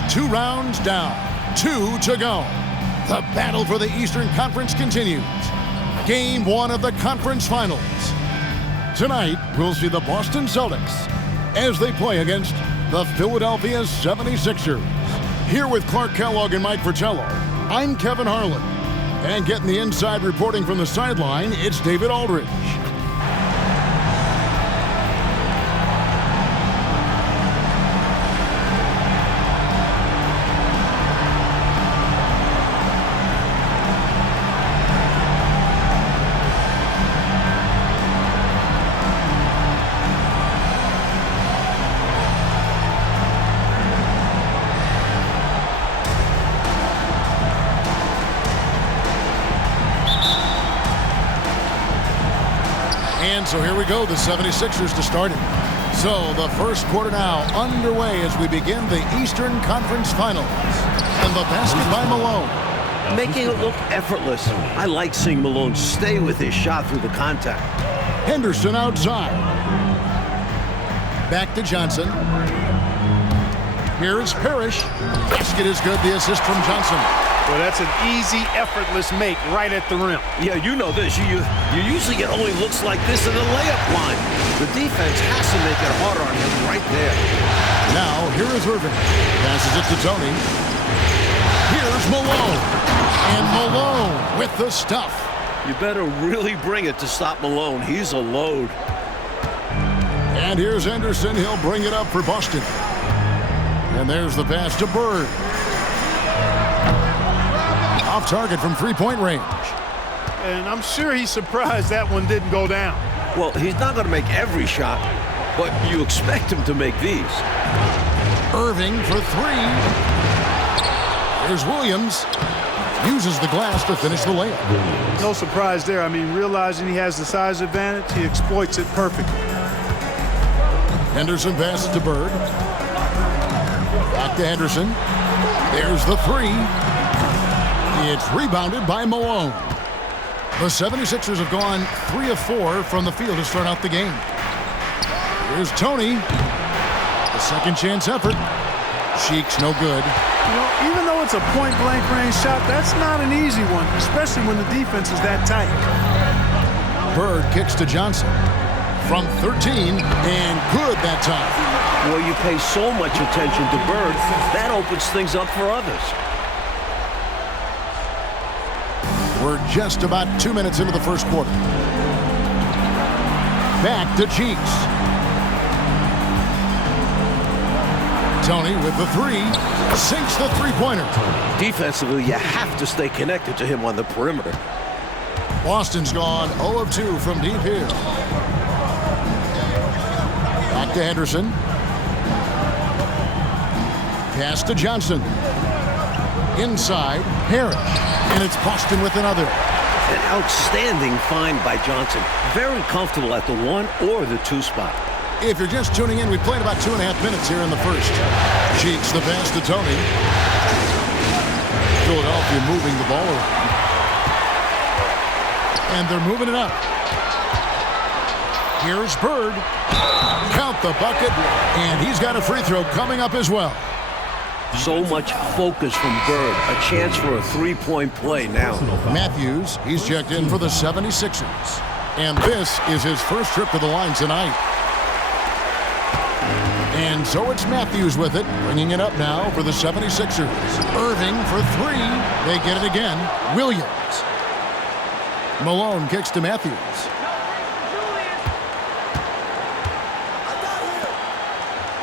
is 2 rounds down, 2 to go. The battle for the Eastern Conference continues. Game 1 of the conference finals. Tonight, we'll see the Boston Celtics as they play against the Philadelphia 76ers. Here with Clark Kellogg and Mike Fratello, I'm Kevin Harlan. And getting the inside reporting from the sideline, it's David Aldridge. And so here we go, the 76ers to start it. So the first quarter now underway as we begin the Eastern Conference Finals. And the basket by Malone. Making it look effortless. I like seeing Malone stay with his shot through the contact. Henderson outside. Back to Johnson. Here's Parrish. Basket is good, the assist from Johnson. Well, that's an easy, effortless make right at the rim. Yeah, you know this. You usually get only looks like this in the layup line. The defense has to make it harder on him right there. Now, here is Irving. Passes it to Tony. Here's Malone. And Malone with the stuff. You better really bring it to stop Malone. He's a load. And here's Henderson. He'll bring it up for Boston. And there's the pass to Bird. Off target from three-point range. And I'm sure he's surprised that one didn't go down. Well, he's not going to make every shot, but you expect him to make these. Irving for 3. Here's Williams. Uses the glass to finish the layup. No surprise there. I mean, realizing he has the size advantage, he exploits it perfectly. Henderson passes to Bird. Back to Henderson. There's the 3. It's rebounded by Malone. The 76ers have gone 3 of 4 from the field to start out the game. Here's Tony. The second chance effort. Cheeks no good. You know, even though it's a point-blank range shot, that's not an easy one, especially when the defense is that tight. Bird kicks to Johnson. From 13, and good that time. Well, you pay so much attention to Bird, that opens things up for others. We're just about 2 minutes into the first quarter. Back to Cheeks. Tony with the 3. Sinks the three-pointer. Defensively, you have to stay connected to him on the perimeter. Boston's gone 0 of 2 from deep here. Back to Henderson. Pass to Johnson. Inside, Parrish. And it's Boston with another. An outstanding find by Johnson. Very comfortable at the 1 or the 2 spot. If you're just tuning in, we've played about 2.5 minutes here in the first. Cheeks the pass to Tony. Philadelphia moving the ball around. And they're moving it up. Here's Bird. Count the bucket. And he's got a free throw coming up as well. So much focus from Bird. A chance for a three-point play now. Matthews, he's checked in for the 76ers. And this is his first trip to the line tonight. And so it's Matthews with it, bringing it up now for the 76ers. Irving for 3. They get it again. Williams. Malone kicks to Matthews.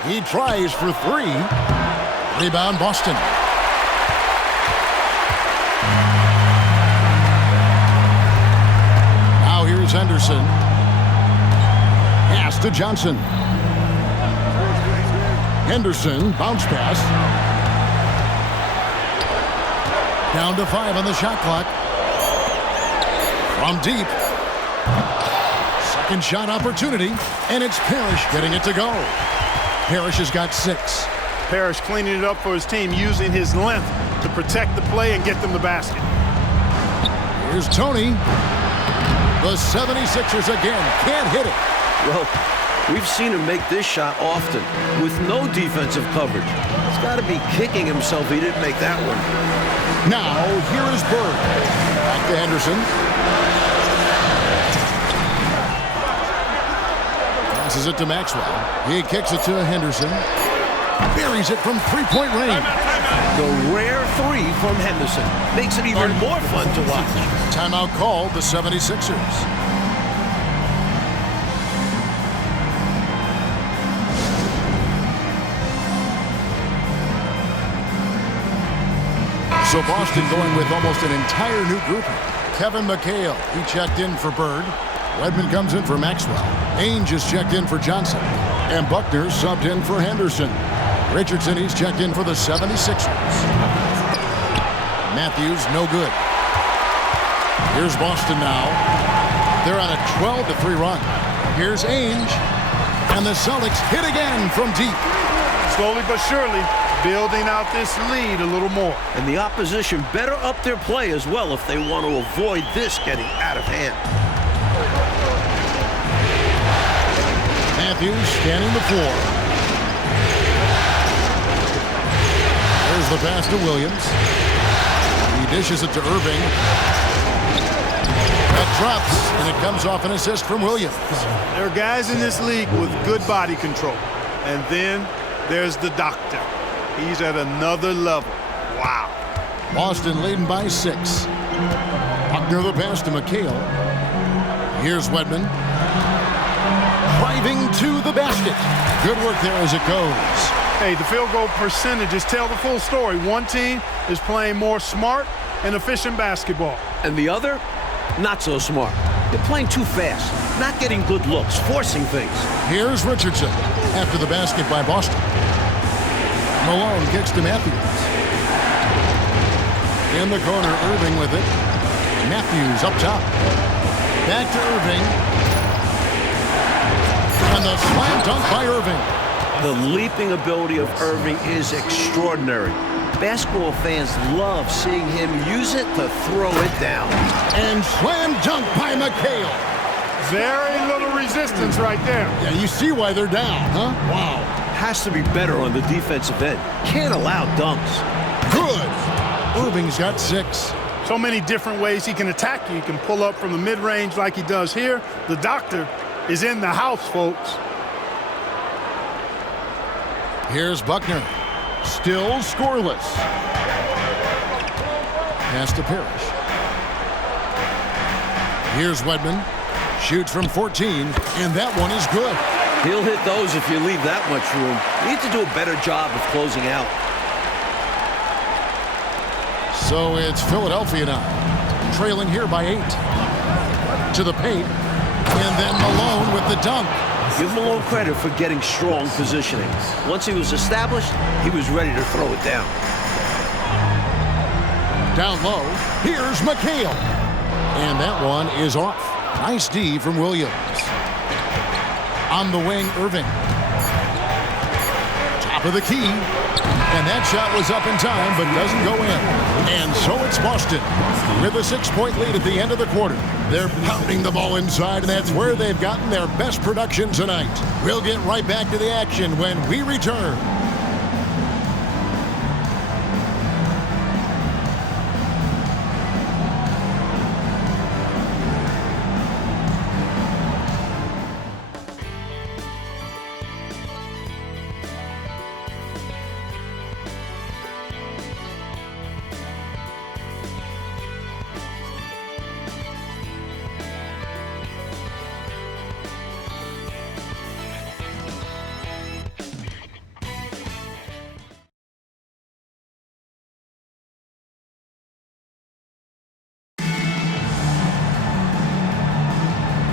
He tries for 3. Rebound Boston. Now here's Henderson. Pass to Johnson. Henderson, bounce pass. Down to 5 on the shot clock. From deep. Second shot opportunity, and it's Parrish getting it to go. Parrish has got 6. Parrish cleaning it up for his team, using his length to protect the play and get them the basket. Here's Tony. The 76ers again can't hit it. Well, We've seen him make this shot often with no defensive coverage. He's got to be kicking himself he didn't make that one. Now, here is Bird. Back to Henderson. Passes it to Maxwell. He kicks it to Henderson. Buries it from three-point range. The rare three from Henderson makes it even more fun to watch. Timeout called the 76ers. So Boston going with almost an entire new grouping. Kevin McHale, he checked in for Bird. Redmond comes in for Maxwell. Ainge is checked in for Johnson. And Buckner subbed in for Henderson. Richardson, he's checked in for the 76ers. Matthews, no good. Here's Boston now. They're on a 12-3 run. Here's Ainge. And the Celtics hit again from deep. Slowly but surely, building out this lead a little more. And the opposition better up their play as well if they want to avoid this getting out of hand. Matthews scanning the floor. There's the pass to Williams. He dishes it to Irving. That drops, and it comes off an assist from Williams. There are guys in this league with good body control. And then there's the doctor. He's at another level. Wow. Boston leading by 6. Buckner the pass to McHale. Here's Wedman. Driving to the basket. Good work there as it goes. Hey, the field goal percentages tell the full story. One team is playing more smart and efficient basketball. And the other, not so smart. They're playing too fast, not getting good looks, forcing things. Here's Richardson after the basket by Boston. Malone kicks to Matthews. In the corner, Irving with it. Matthews up top. Back to Irving. And the slam dunk by Irving. The leaping ability of Irving is extraordinary. Basketball fans love seeing him use it to throw it down. And slam dunk by McHale. Very little resistance right there. Yeah, you see why they're down, huh? Wow. Has to be better on the defensive end. Can't allow dunks. Good. Irving's got 6. So many different ways he can attack you. He can pull up from the mid-range like he does here. The doctor is in the house, folks. Here's Buckner. Still scoreless. Pass to Parrish. Here's Wedman. Shoots from 14, and that one is good. He'll hit those if you leave that much room. You need to do a better job of closing out. So it's Philadelphia now, trailing here by 8. To the paint, and then Malone with the dunk. Give Malone credit for getting strong positioning. Once he was established, he was ready to throw it down. Down low, here's McHale. And that one is off. Nice D from Williams. On the wing, Irving. Top of the key. And that shot was up in time, but doesn't go in. And so it's Boston with a 6-point lead at the end of the quarter. They're pounding the ball inside, and that's where they've gotten their best production tonight. We'll get right back to the action when we return.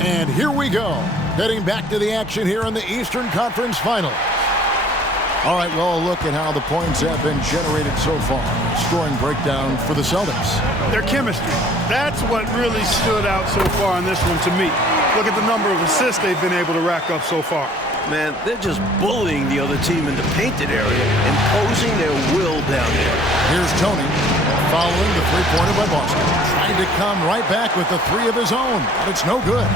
And here we go, heading back to the action here in the Eastern Conference Finals. All right, well, a look at how the points have been generated so far. Scoring breakdown for the Celtics. Their chemistry. That's what really stood out so far in this one to me. Look at the number of assists they've been able to rack up so far. Man, they're just bullying the other team in the painted area, imposing their will down there. Here's Tony, following the three-pointer by Boston. Trying to come right back with the 3 of his own, but it's no good.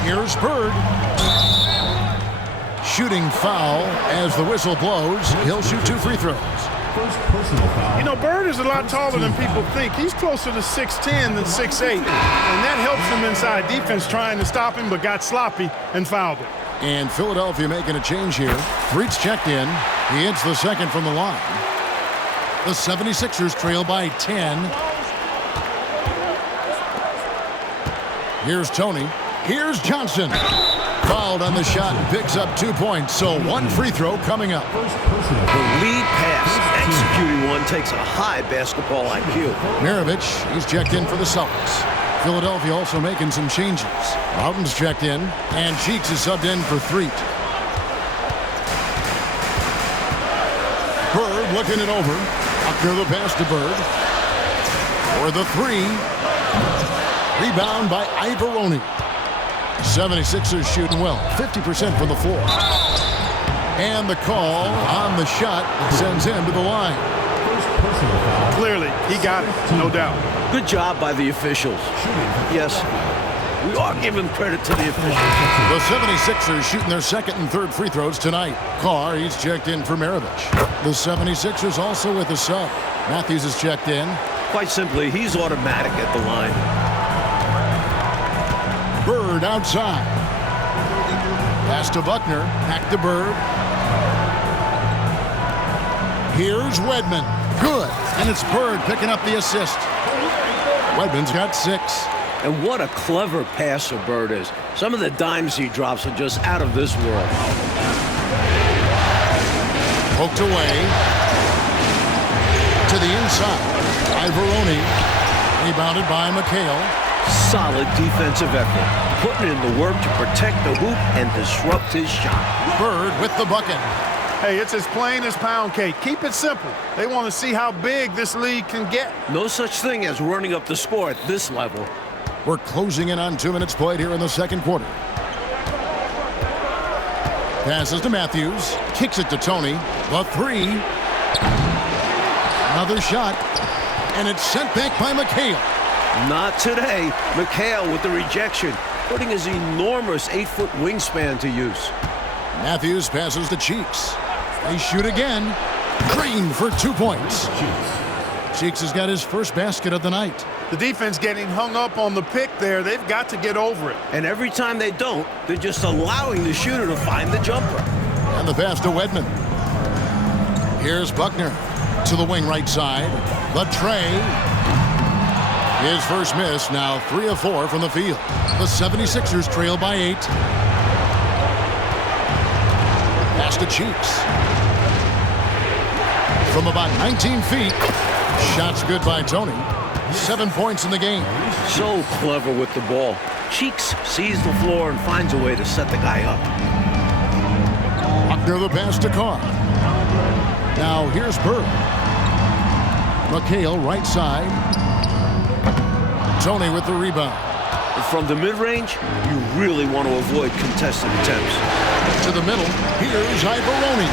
Here's Bird. shooting foul as the whistle blows. He'll shoot 2 free throws. First personal foul. You know, Bird is a lot taller than people think. He's closer to 6'10 than 6'8. And that helps him inside defense trying to stop him, but got sloppy and fouled him. And Philadelphia making a change here. Threet's checked in. He hits the second from the line. The 76ers trail by 10. Here's Tony. Here's Johnson. Fouled on the shot and picks up 2 points. So 1 free throw coming up. First personal The foul. lead pass, executing one, takes a high basketball IQ. Maravich, he's checked in for the Celtics. Philadelphia also making some changes. Mountain's checked in, and Cheeks is subbed in for Threet. Bird looking it over. Buckner the pass to Bird. For the 3. Rebound by Ivoroni. 76ers shooting well, 50% from the floor. And the call on the shot sends him to the line. First personal foul. Clearly, he got it, no doubt. Good job by the officials. Yes, we are giving credit to the officials. The 76ers shooting their second and third free throws tonight. Carr, he's checked in for Maravich. The 76ers also with a sub. Matthews is checked in. Quite simply, he's automatic at the line. Bird outside. Pass to Buckner. Back to Bird. Here's Wedman. Good. And it's Bird picking up the assist. Wedman's got 6. And what a clever passer Bird is. Some of the dimes he drops are just out of this world. Poked away. To the inside. Ivoroni. Rebounded by McHale. Solid defensive effort. Putting in the work to protect the hoop and disrupt his shot. Bird with the bucket. Hey, it's as plain as pound cake. Keep it simple. They want to see how big this league can get. No such thing as running up the score at this level. We're closing in on 2 minutes played here in the second quarter. Passes to Matthews. Kicks it to Tony. The 3. Another shot. And it's sent back by McHale. Not today. McHale with the rejection, putting his enormous 8-foot wingspan to use. Matthews passes to Cheeks. They shoot again. Green for 2 points. Cheeks has got his first basket of the night. The defense getting hung up on the pick there. They've got to get over it. And every time they don't, they're just allowing the shooter to find the jumper. And the pass to Wedman. Here's Buckner to the wing right side. The tray. His first miss, now 3 of 4 from the field. The 76ers trail by 8. Pass to Cheeks. From about 19 feet. Shots good by Tony. 7 points in the game. So clever with the ball. Cheeks sees the floor and finds a way to set the guy up. Buckner the pass to Carr. Now here's Bird. McHale right side. Tony with the rebound. From the mid-range, you really want to avoid contested attempts. To the middle, here's Ivoroni.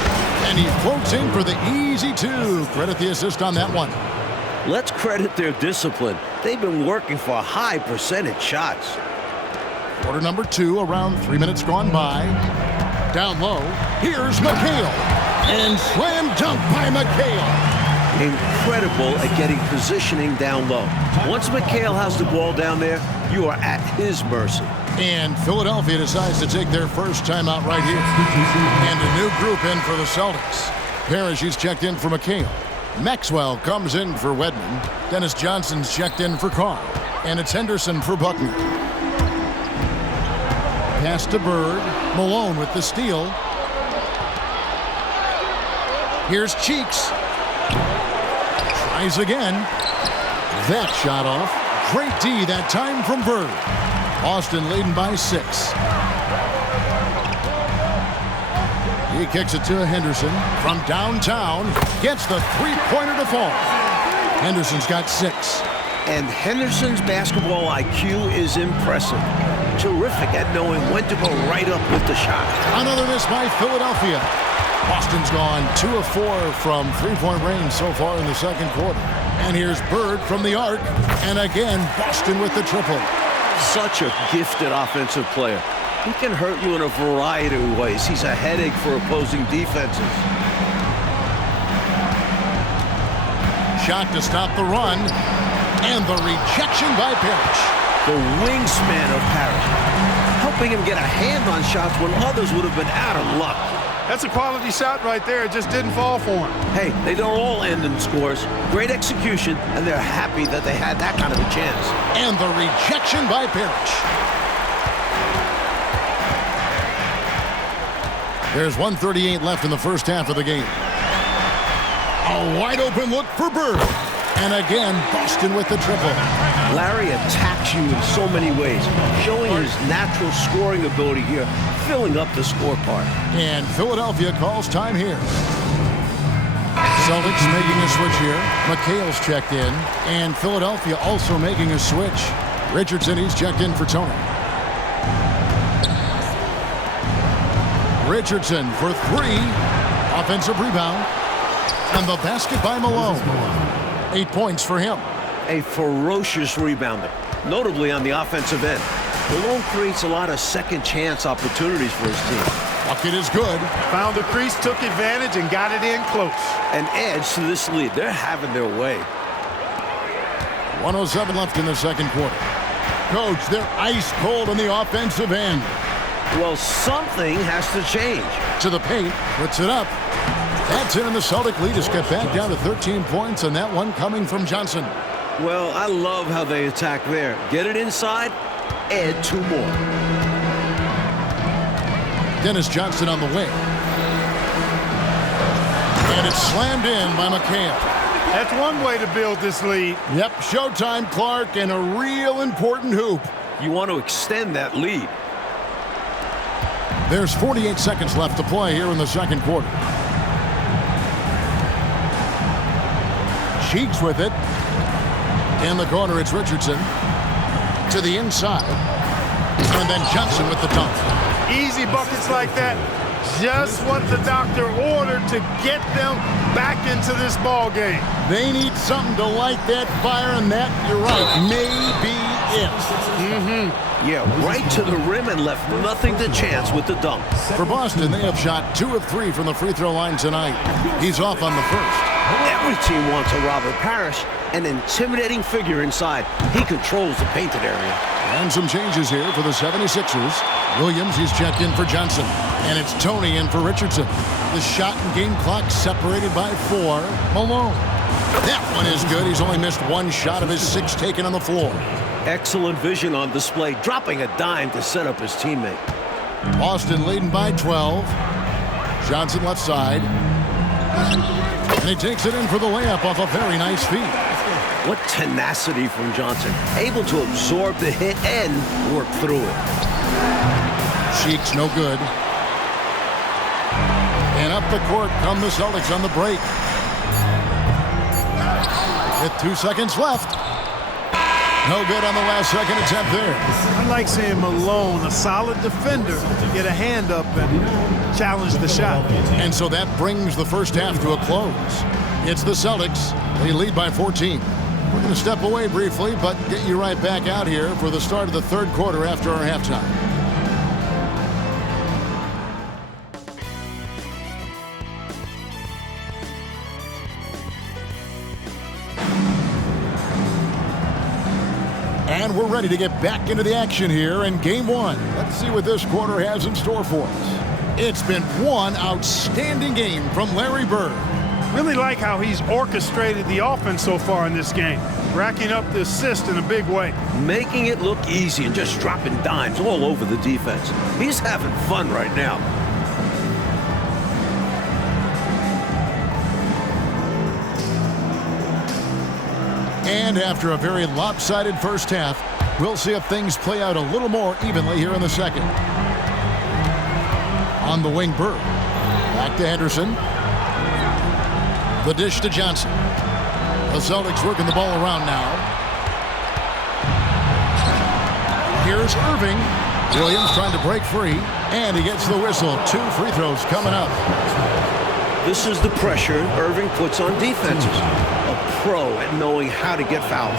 And he floats in for the easy 2. Credit the assist on that one. Let's credit their discipline. They've been working for high percentage shots. Quarter number 2, around 3 minutes gone by. Down low, here's McHale. And slam dunk by McHale. Incredible at getting positioning down low. Once McHale has the ball down there, you are at his mercy. And Philadelphia decides to take their first timeout right here. And a new group in for the Celtics. Parrish is checked in for McHale. Maxwell comes in for Wedman. Dennis Johnson's checked in for Carr. And it's Henderson for Buckner. Pass to Bird. Malone with the steal. Here's Cheeks. Tries again. That shot off. Great D that time from Bird. Boston leading by 6. He kicks it to Henderson from downtown. Gets the three-pointer to fall. Henderson's got 6. And Henderson's basketball IQ is impressive. Terrific at knowing when to go right up with the shot. Another miss by Philadelphia. Boston's gone 2 of 4 from three-point range so far in the second quarter. And here's Bird from the arc. And again, Boston with the triple. Such a gifted offensive player. He can hurt you in a variety of ways. He's a headache for opposing defenses. Shot to stop the run. And the rejection by Parrish. The wingspan of Parrish, helping him get a hand on shots when others would have been out of luck. That's a quality shot right there. It just didn't fall for him. Hey, they don't all end in scores. Great execution, and they're happy that they had that kind of a chance. And the rejection by Parrish. There's 1:38 left in the first half of the game. A wide open look for Bird. And again, Boston with the triple. Larry attacks you in so many ways, showing his natural scoring ability here, filling up the scorecard. And Philadelphia calls time here. Celtics making a switch here. McHale's checked in. And Philadelphia also making a switch. Richardson, he's checked in for Tony. Richardson for three. Offensive rebound. And the basket by Malone. 8 points for him. A ferocious rebounder, notably on the offensive end. Malone creates a lot of second chance opportunities for his team. Bucket is good. Found the crease, took advantage, and got it in close. An edge to this lead. They're having their way. 1:07 left in the second quarter. Coach, they're ice cold on the offensive end. Well, something has to change. To the paint, puts it up. That's it, and the Celtic lead is cut back down to 13 points, and that one coming from Johnson. Well, I love how they attack there. Get it inside, add two more. Dennis Johnson on the wing. And it's slammed in by McHale. That's one way to build this lead. Yep, showtime, Clark, and a real important hoop. You want to extend that lead. There's 48 seconds left to play here in the second quarter. Cheeks with it. In the corner, it's Richardson. To the inside. And then Johnson with the dunk. Easy buckets like that. Just what the doctor ordered to get them back into this ball game. They need something to light that fire, and that, you're right, may be it. Yeah, right to the rim and left nothing to chance with the dunk. For Boston, they have shot 2 of 3 from the free throw line tonight. He's off on the first. Every team wants a Robert Parrish, an intimidating figure inside. He controls the painted area. And some changes here for the 76ers. Williams, he's checked in for Johnson. And it's Tony in for Richardson. The shot and game clock separated by 4. Malone. That one is good. He's only missed 1 shot of his 6 taken on the floor. Excellent vision on display, dropping a dime to set up his teammate. Boston leading by 12. Johnson left side. And he takes it in for the layup off a very nice feed. What tenacity from Johnson. Able to absorb the hit and work through it. Cheeks no good. And up the court come the Celtics on the break. With 2 seconds left. No good on the last second attempt there. I like seeing Malone, a solid defender, get a hand up and challenge the shot. And so that brings the first half to a close. It's the Celtics. They lead by 14. We're going to step away briefly, but get you right back out here for the start of the third quarter after our halftime. And we're ready to get back into the action here in Game 1. Let's see what this quarter has in store for us. It's been one outstanding game from Larry Bird. Really like how he's orchestrated the offense so far in this game, racking up the assist in a big way. Making it look easy and just dropping dimes all over the defense. He's having fun right now. And after a very lopsided first half, we'll see if things play out a little more evenly here in the second. On the wing, Bird. Back to Henderson. The dish to Johnson. The Celtics working the ball around now. Here's Irving. Williams trying to break free. And he gets the whistle. 2 free throws coming up. This is the pressure Irving puts on defenses. A pro at knowing how to get fouled.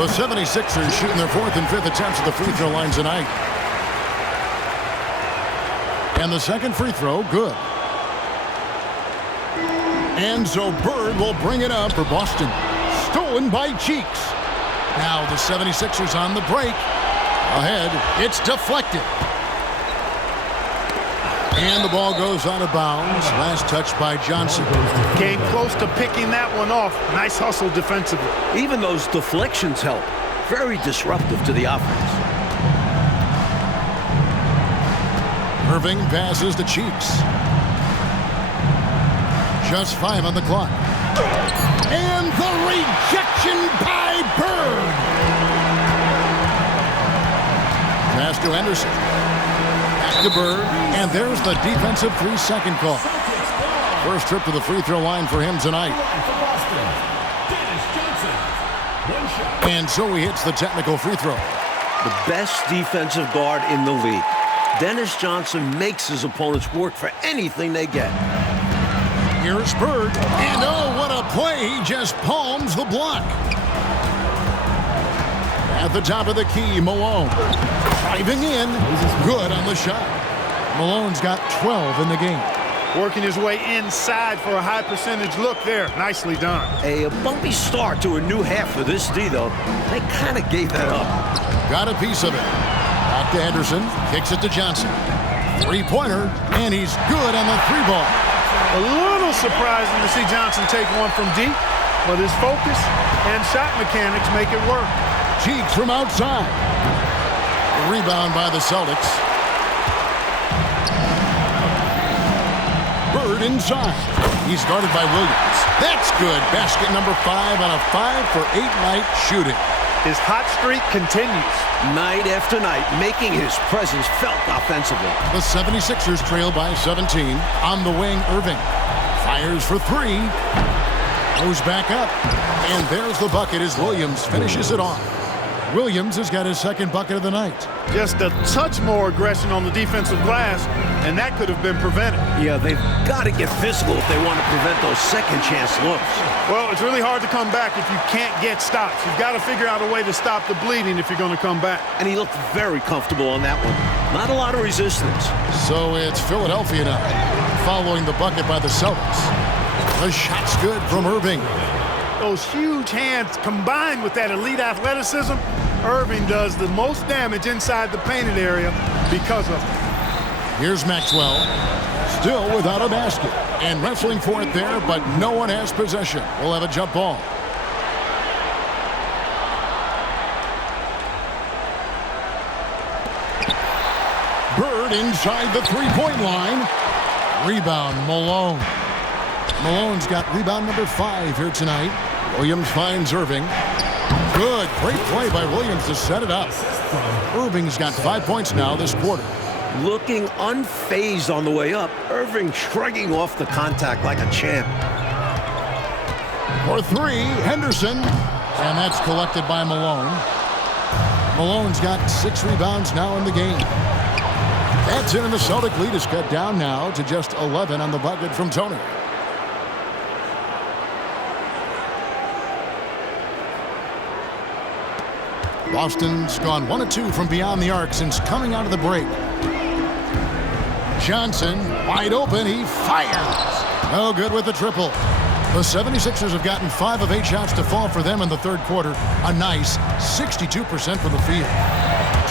The 76ers shooting their 4th and 5th attempts at the free throw line tonight. And the second free throw, good. And so Bird will bring it up for Boston. Stolen by Cheeks. Now the 76ers on the break. Ahead, it's deflected. And the ball goes out of bounds. Last touch by Johnson. Came close to picking that one off. Nice hustle defensively. Even those deflections help. Very disruptive to the offense. Irving passes to Cheeks. Just 5 on the clock. And the rejection by Bird. Pass to Henderson. Back to Bird. And there's the defensive 3-second call. First trip to the free throw line for him tonight. And so he hits the technical free throw. The best defensive guard in the league. Dennis Johnson makes his opponents work for anything they get. Here's Bird. And oh, what a play. He just palms the block. At the top of the key, Malone. Driving in. Good on the shot. Malone's got 12 in the game. Working his way inside for a high percentage look there. Nicely done. A bumpy start to a new half for this D, though. They kind of gave that up. Got a piece of it. Back to Henderson. Kicks it to Johnson. Three-pointer. And he's good on the 3-ball. A little surprising to see Johnson take one from deep, but his focus and shot mechanics make it work. Cheeks from outside. Rebound by the Celtics. Bird inside. He's guarded by Williams. That's good. Basket number 5 on a 5-for-8 night shooting. His hot streak continues. Night after night, making his presence felt offensively. The 76ers trail by 17. On the wing, Irving. Fires for 3. Goes back up. And there's the bucket as Williams finishes it off. Williams has got his second bucket of the night. Just a touch more aggression on the defensive glass, and that could have been prevented. Yeah, they've got to get physical if they want to prevent those second-chance looks. Well, it's really hard to come back if you can't get stops. You've got to figure out a way to stop the bleeding if you're going to come back. And he looked very comfortable on that one. Not a lot of resistance. So it's Philadelphia now, following the bucket by the Celtics. The shot's good from Irving. Those huge hands combined with that elite athleticism, Irving does the most damage inside the painted area because of it. Here's Maxwell, still without a basket, and wrestling for it there, but no one has possession. We'll have a jump ball. Bird inside the three-point line. Rebound, Malone. Malone's got rebound number 5 here tonight. Williams finds Irving. Good, great play by Williams to set it up. Irving's got 5 points now this quarter. Looking unfazed on the way up. Irving shrugging off the contact like a champ. For 3, Henderson. And that's collected by Malone. Malone's got 6 rebounds now in the game. That's it, and the Celtic lead is cut down now to just 11 on the bucket from Tony. Boston's gone 1 of 2 from beyond the arc since coming out of the break. Johnson, wide open, he fires. No good with the triple. The 76ers have gotten 5 of 8 shots to fall for them in the third quarter. A nice 62% from the field.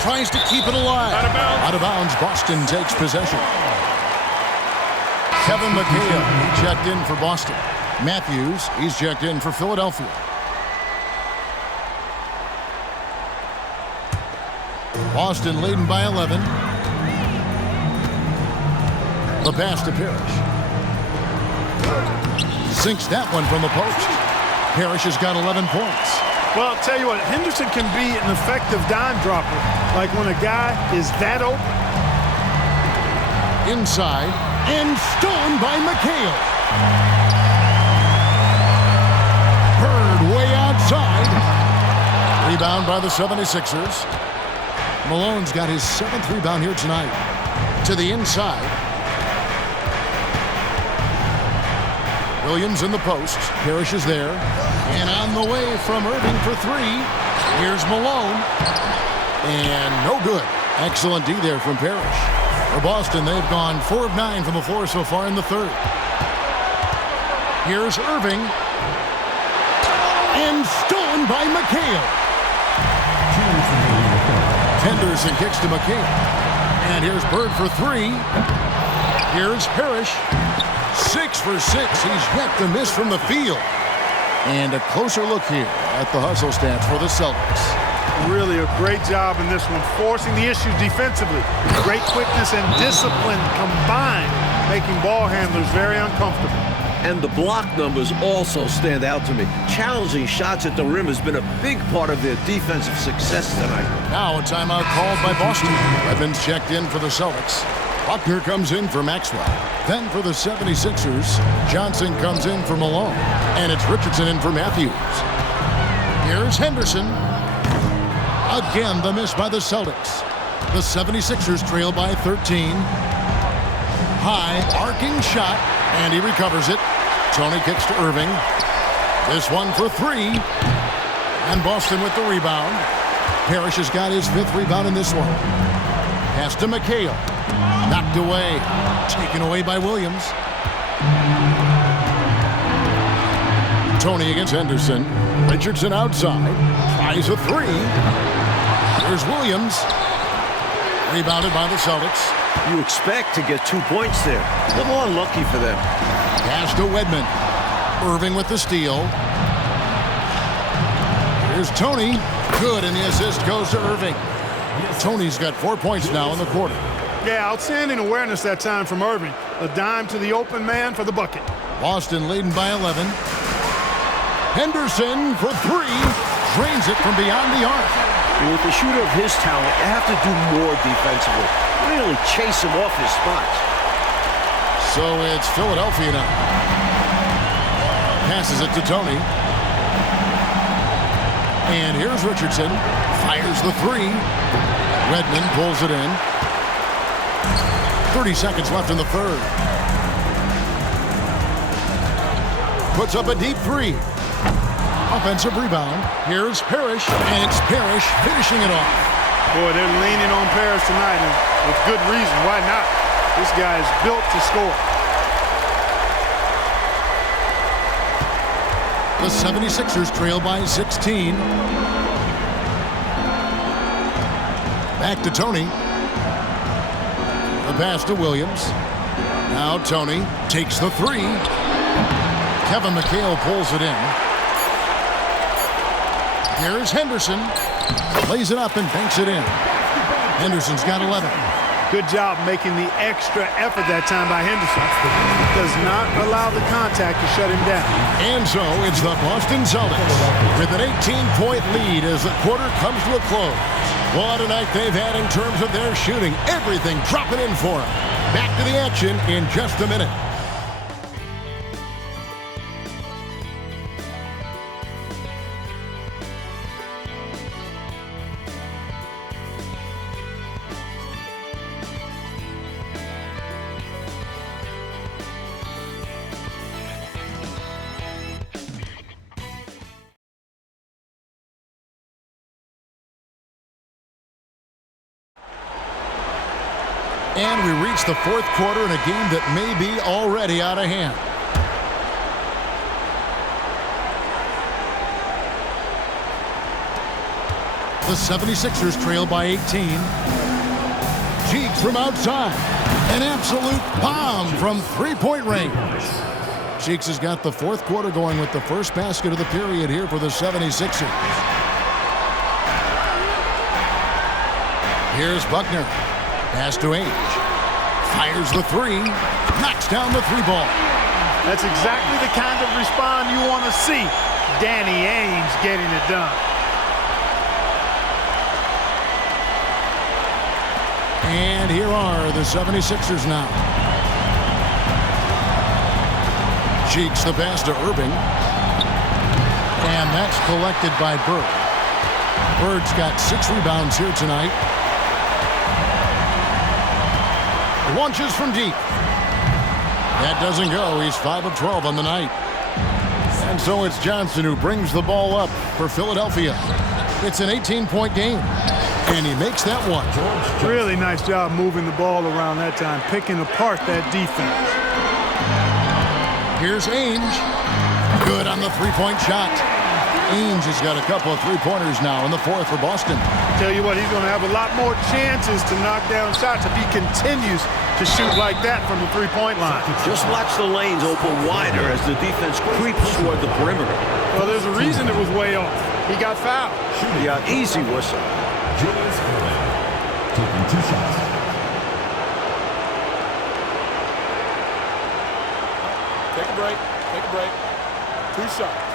Tries to keep it alive. Out of bounds. Out of bounds, Boston takes possession. Kevin McHale, he checked in for Boston. Matthews, he's checked in for Philadelphia. Boston leading by 11. The pass to Parrish. Sinks that one from the post. Parrish has got 11 points. Well, I'll tell you what, Henderson can be an effective dime dropper. Like when a guy is that open. Inside, and stolen by McHale. Bird way outside. Rebound by the 76ers. Malone's got his 7th rebound here tonight. To the inside. Williams in the post. Parrish is there. And on the way from Irving for 3. Here's Malone. And no good. Excellent D there from Parrish. For Boston, they've gone 4 of 9 from the floor so far in the third. Here's Irving. And stolen by McHale. Henderson kicks to McHale. And here's Bird for 3. Here's Parrish. 6 for 6. He's yet to miss from the field. And a closer look here at the hustle stats for the Celtics. Really a great job in this one, forcing the issues defensively. Great quickness and discipline combined, making ball handlers very uncomfortable. And the block numbers also stand out to me. Challenging shots at the rim has been a big part of their defensive success tonight. Now a timeout called by Boston. Evans checked in for the Celtics. Buckner comes in for Maxwell. Then for the 76ers, Johnson comes in for Malone. And it's Richardson in for Matthews. Here's Henderson. Again, the miss by the Celtics. The 76ers trail by 13. High, arcing shot, and he recovers it. Tony kicks to Irving. This one for 3. And Boston with the rebound. Parrish has got his 5th rebound in this one. Pass to McHale. Knocked away. Taken away by Williams. Tony against Henderson. Richardson outside. Tries a 3. Here's Williams. Rebounded by the Celtics. You expect to get 2 points there. A little unlucky for them. Pass to Wedman. Irving with the steal. Here's Tony. Good, and the assist goes to Irving. Tony's got 4 points now in the quarter. Yeah, outstanding awareness that time from Irving. A dime to the open man for the bucket. Boston leading by 11. Henderson for 3. Drains it from beyond the arc. With a shooter of his talent, you have to do more defensively. Really chase him off his spots. So it's Philadelphia now. Passes it to Tony. And here's Richardson. Fires the 3. Redmond pulls it in. 30 seconds left in the third. Puts up a deep 3. Offensive rebound. Here's Parrish, and it's Parrish finishing it off. Boy, they're leaning on Parrish tonight, and with good reason. Why not? This guy is built to score. The 76ers trail by 16. Back to Tony. The pass to Williams. Now Tony takes the 3. Kevin McHale pulls it in. Here's Henderson. Lays it up and banks it in. Henderson's got 11. Good job making the extra effort that time by Henderson. Does not allow the contact to shut him down. And so it's the Boston Celtics with an 18-point lead as the quarter comes to a close. What a night they've had in terms of their shooting. Everything dropping in for them. Back to the action in just a minute. And we reach the fourth quarter in a game that may be already out of hand. The 76ers trail by 18. Cheeks from outside. An absolute bomb from three-point range. Cheeks has got the fourth quarter going with the first basket of the period here for the 76ers. Here's Buckner. Pass to Age. Fires the 3. Knocks down the 3-ball. That's exactly the kind of response you want to see. Danny Ainge getting it done. And here are the 76ers now. Cheeks the pass to Irving. And that's collected by Bird. Bird's got 6 rebounds here tonight. Launches from deep. That doesn't go. He's 5 of 12 on the night. And so it's Johnson who brings the ball up for Philadelphia. It's an 18-point game. And he makes that one. Really nice job moving the ball around that time, picking apart that defense. Here's Ainge. Good on the three-point shot. Ainge has got a couple of three-pointers now in the fourth for Boston. Tell you what, he's going to have a lot more chances to knock down shots if he continues to shoot like that from the three-point line. Just watch the lanes open wider as the defense creeps toward the perimeter. Well, there's a reason it was way off. He got fouled. Yeah, easy whistle. Julius Erving taking 2 shots. Take a break. Take a break. 2 shots.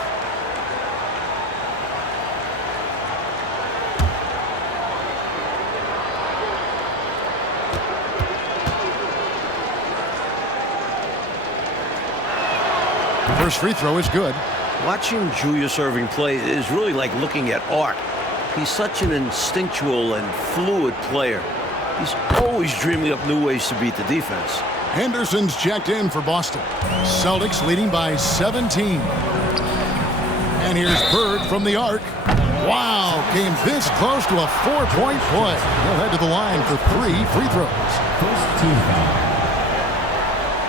The first free throw is good. Watching Julius Erving play is really like looking at art. He's such an instinctual and fluid player. He's always dreaming up new ways to beat the defense. Henderson's checked in for Boston. Celtics leading by 17. And here's Bird from the arc. Wow, came this close to a 4-point play. He'll head to the line for 3 free throws. First team foul.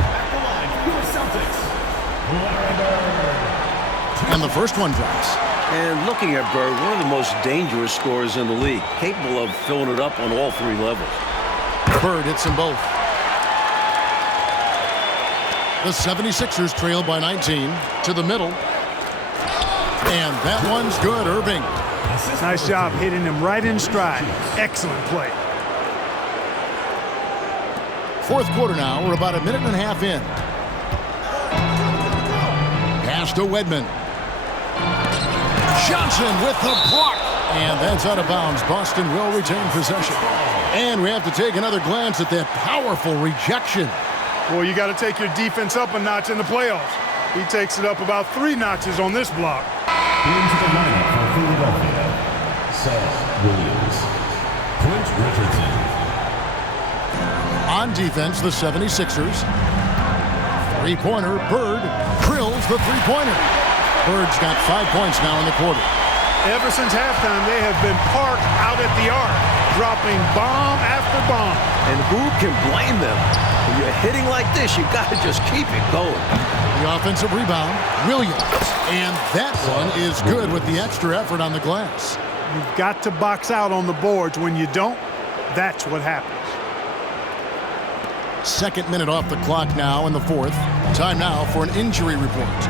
At the line for your Celtics, Larry Bird. And the first one drops. And looking at Bird, one of the most dangerous scorers in the league, capable of filling it up on all 3 levels. Bird hits them both. The 76ers trail by 19 to the middle. And that one's good, Erving. Nice job hitting him right in stride. Excellent play. Fourth quarter now. We're about a minute and a half in. Pass to Wedman. Johnson with the block. And that's out of bounds. Boston will retain possession. And we have to take another glance at that powerful rejection. Well, you got to take your defense up a notch in the playoffs. He takes it up about 3 notches on this block. Into the lineup for Philadelphia, Seth Williams, Clint Richardson. On defense, the 76ers. Three-pointer, Bird drills the three-pointer. Bird's got 5 points now in the quarter. Ever since halftime, they have been parked out at the arc, dropping bomb after bomb. And who can blame them? When you're hitting like this, you got to just keep it going. The offensive rebound, Williams. And that one is good with the extra effort on the glass. You've got to box out on the boards. When you don't, that's what happens. Second minute off the clock now in the fourth. Time now for an injury report.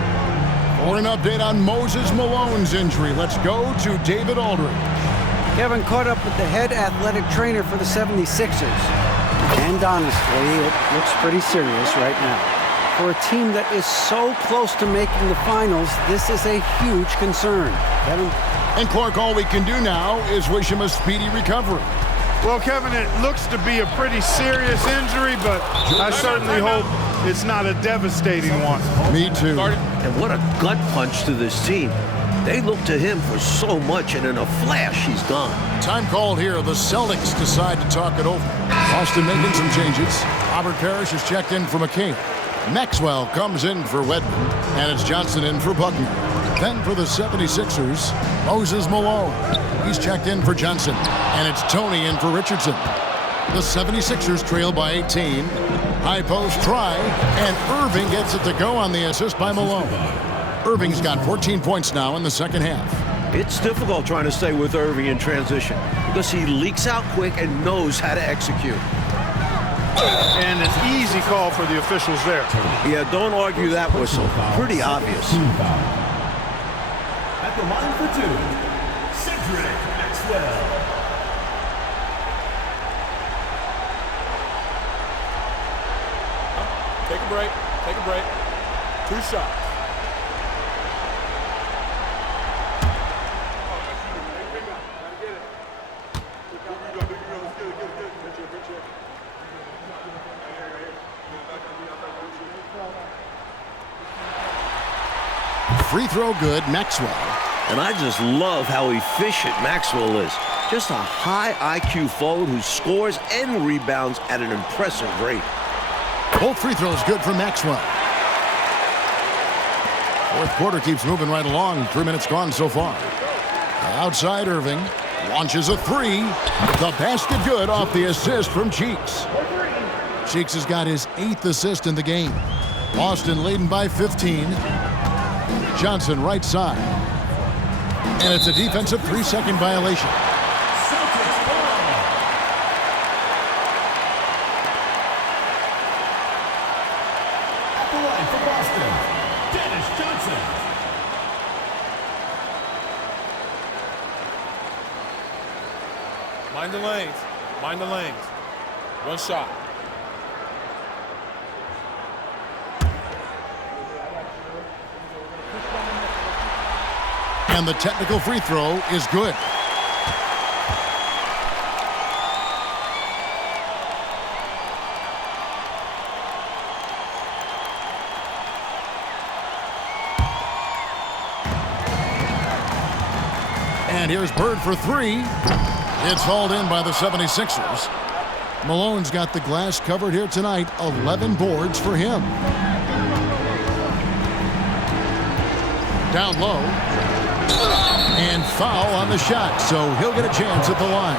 For an update on Moses Malone's injury, let's go to David Aldridge. Kevin caught up with the head athletic trainer for the 76ers. And honestly, it looks pretty serious right now. For a team that is so close to making the finals, this is a huge concern. Kevin? And Clark, all we can do now is wish him a speedy recovery. Well, Kevin, it looks to be a pretty serious injury, but I certainly hope it's not a devastating one. Me too. And what a gut punch to this team. They look to him for so much, and in a flash, he's gone. Time called here. The Celtics decide to talk it over. Boston making some changes. Robert Parrish is checked in for McCain. Maxwell comes in for Wedman, and it's Johnson in for Buckner. Then for the 76ers, Moses Malone. He's checked in for Johnson, and it's Tony in for Richardson. The 76ers trail by 18. High post try, and Erving gets it to go on the assist by Malone. Erving's got 14 points now in the second half. It's difficult trying to stay with Erving in transition because he leaks out quick and knows how to execute. And an easy call for the officials there. Yeah, don't argue that whistle. Pretty obvious. At the line for 2, Cedric Maxwell. Take a break. Take a break. 2 shots. Free throw good, Maxwell. And I just love how efficient Maxwell is. Just a high IQ forward who scores and rebounds at an impressive rate. Both free throws good for Maxwell. Fourth quarter keeps moving right along. 3 minutes gone so far. Outside Erving. Launches a three. The basket good off the assist from Cheeks. Cheeks has got his 8th assist in the game. Boston leading by 15. Johnson right side. And it's a defensive 3-second violation. Celtics ball. At the line for Boston, Dennis Johnson. Mind the lanes. Mind the lanes. One shot. And the technical free throw is good. And here's Bird for three. It's hauled in by the 76ers. Malone's got the glass covered here tonight. 11 boards for him. Down low. And foul on the shot, so he'll get a chance at the line.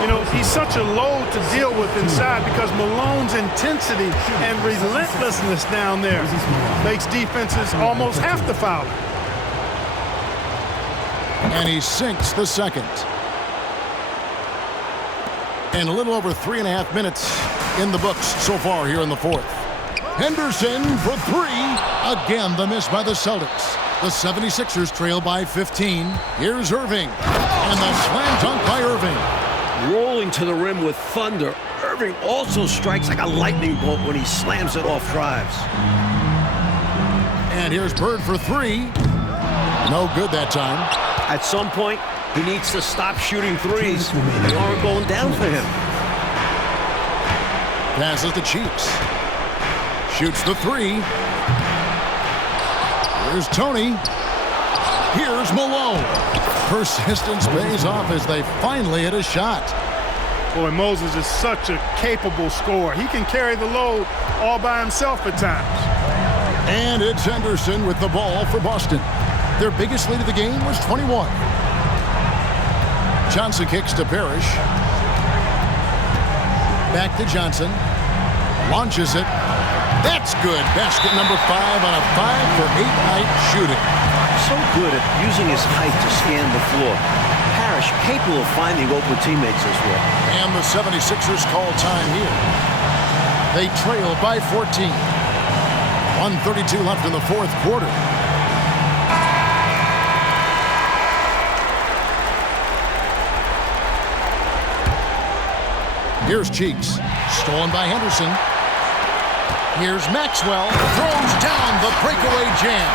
You know, he's such a load to deal with inside because Malone's intensity and relentlessness down there makes defenses almost have to foul him. And he sinks the second. And a little over 3.5 minutes in the books so far here in the fourth. Henderson for three. Again, the miss by the Celtics. The 76ers trail by 15. Here's Irving. And the slam dunk by Irving. Rolling to the rim with thunder. Irving also strikes like a lightning bolt when he slams it off drives. And here's Bird for three. No good that time. At some point, he needs to stop shooting threes. They aren't going down for him. Passes to Cheeks. Shoots the three. Here's Tony. Here's Malone. Persistence pays off as they finally hit a shot. Boy, Moses is such a capable scorer. He can carry the load all by himself at times. And it's Henderson with the ball for Boston. Their biggest lead of the game was 21. Johnson kicks to Parrish. Back to Johnson. Launches it. That's good. Basket number 5 on a 5-for-8 night shooting. So good at using his height to scan the floor. Parrish capable of finding open teammates as well. And the 76ers call time here. They trail by 14. 1:32 left in the fourth quarter. Here's Cheeks. Stolen by Henderson. Here's Maxwell. Throws down the breakaway jam.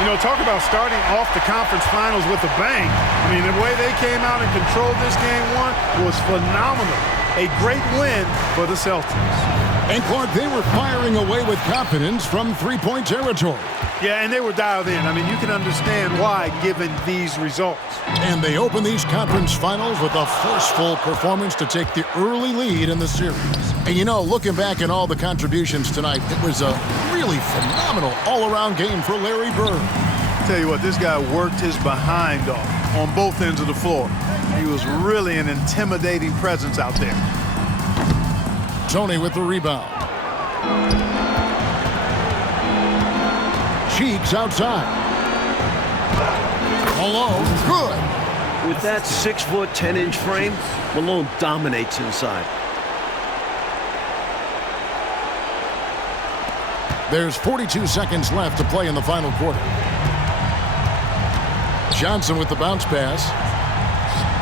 You know, talk about starting off the conference finals with a bang. I mean, the way they came out and controlled this game one was phenomenal. A great win for the Celtics. And Clark, they were firing away with confidence from three-point territory. Yeah, and they were dialed in. I mean, you can understand why, given these results. And they open these conference finals with a forceful performance to take the early lead in the series. And you know, looking back at all the contributions tonight, it was a really phenomenal all-around game for Larry Bird. Tell you what, this guy worked his behind off on both ends of the floor. He was really an intimidating presence out there. Tony with the rebound. Cheeks outside. Malone, good. With that 6-foot, 10-inch frame, Malone dominates inside. There's 42 seconds left to play in the final quarter. Johnson with the bounce pass.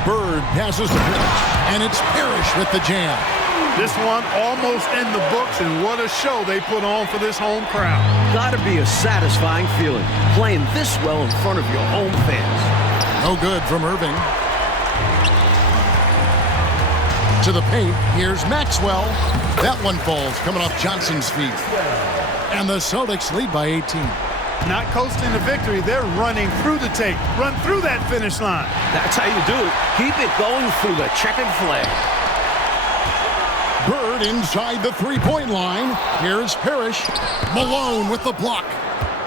Bird passes to Parrish, and it's Parrish with the jam. This one almost in the books, and what a show they put on for this home crowd. Gotta be a satisfying feeling, playing this well in front of your home fans. No good from Irving. To the paint, here's Maxwell. That one falls, coming off Johnson's feet. And the Celtics lead by 18. Not coasting to victory, they're running through the tape. Run through that finish line. That's how you do it. Keep it going through the checkered flag. Bird inside the three-point line. Here's Parrish. Malone with the block.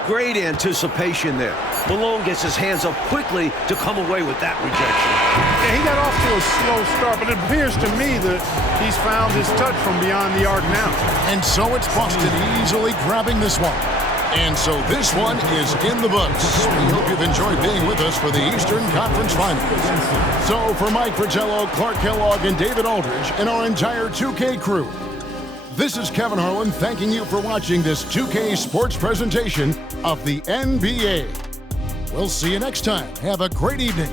Great anticipation there. Malone gets his hands up quickly to come away with that rejection. Yeah, he got off to a slow start, but it appears to me that he's found his touch from beyond the arc now. And so it's Boston easily grabbing this one. And so this one is in the books. We hope you've enjoyed being with us for the Eastern Conference Finals. So for Mike Fratello, Clark Kellogg, and David Aldridge, and our entire 2K crew, this is Kevin Harlan thanking you for watching this 2K Sports presentation of the NBA. We'll see you next time. Have a great evening.